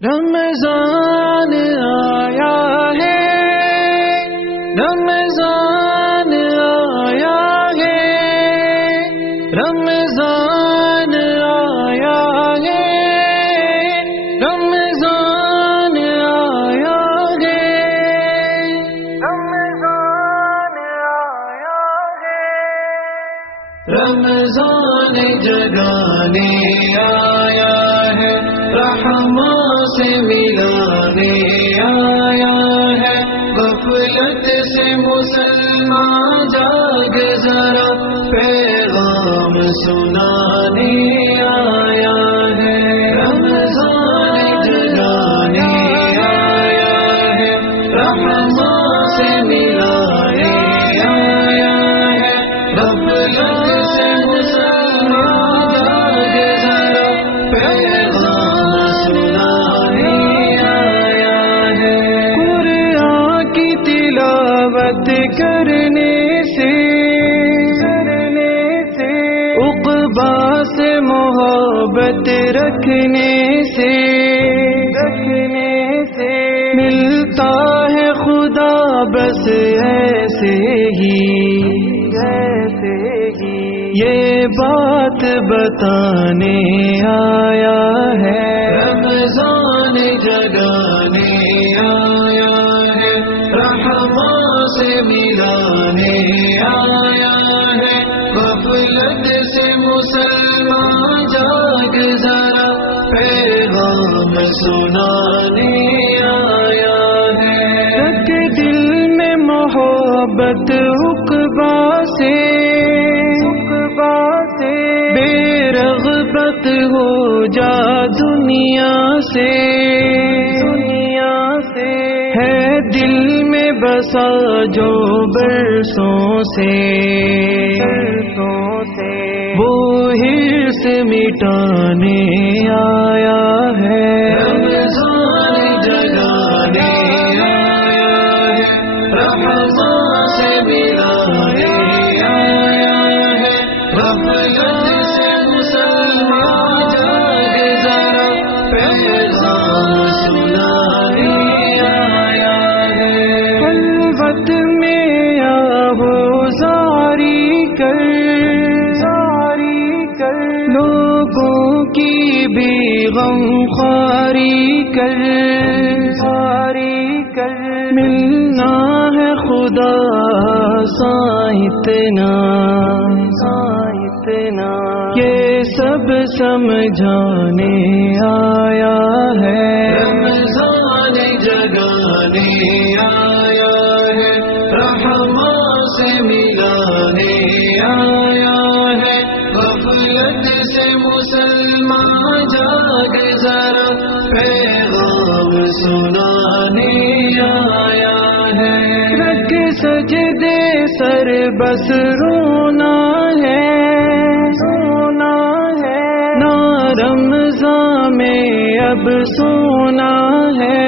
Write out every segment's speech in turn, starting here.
رمضان آیا ہے، رمضان آیا ہے، رمضان آیا ہے، رمضان آیا ہے، رمضان آیا ہے، رمضان جگانے آیا ہے، رحماں سے ملانے آیا ہے، غفلت سے مسلمان جاگ ذرا پیغام سنانے آیا ہے، رمضان جگانے آیا ہے، رحماں سے ملانے آیا ہے، غفلت سے مسلمان جاگ ذرا پیغام سنانے آیا ہے، قرآن کی تلاوت کرنے سے عقبا سے محبت رکھنے سے ملتا ہے خدا بس ایسے ہی یہ بات بتانے آیا ہے، رمضان جگانے آیا ہے، رحماں سے ملانے آیا ہے، غفلت سے مسلمان جاگ ذرا پیغام سنانے آیا ہے، رکھ دل میں محبت عقبا سے بے رغبت ہو جا دنیا سے ہے دل میں بسا جو برسوں سے وہ حرص مٹانے آیا ہے، رمضان جگانے آیا ہے، رحماں سے ملانے آیا ہے، غفلت سے مسلمان جاگ ذرا پیغام سنانے آیا ہے، خلوت میں آہو زاری کر لوگوں کی بھی غمخواری کر ملنا ہے خدا سا اتنا یہ سب سمجھانے آیا ہے، رمضان جگانے آیا ہے، رحماں سے ملانے آیا ہے، غفلت سے مسلمان جاگ ذرا پیغام سنانے آیا ہے، رکھ سجدے سر بس رونا ہے، نہ رمضان میں اب سونا ہے،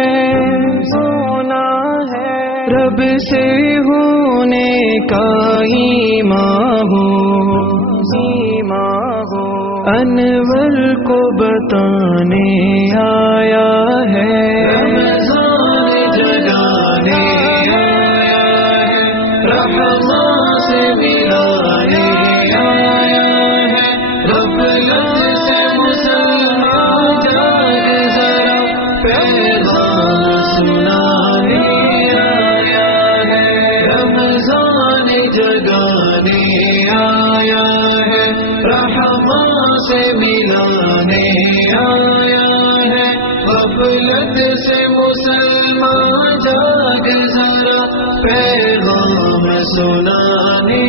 رب سے ہونے کا ایمان ہو انور کو بتانے آیا ہے، رمضان جگانے آیا ہے، رحماں سے ملانے آیا ہے، غفلت سے مسلمان جاگ ذرا پیغام سنانے آیا ہے، رمضان جگانے آیا ہے، رحماں سے ملانے آیا ہے، غفلت سے مسلمان جاگ ذرا پیغام سنانے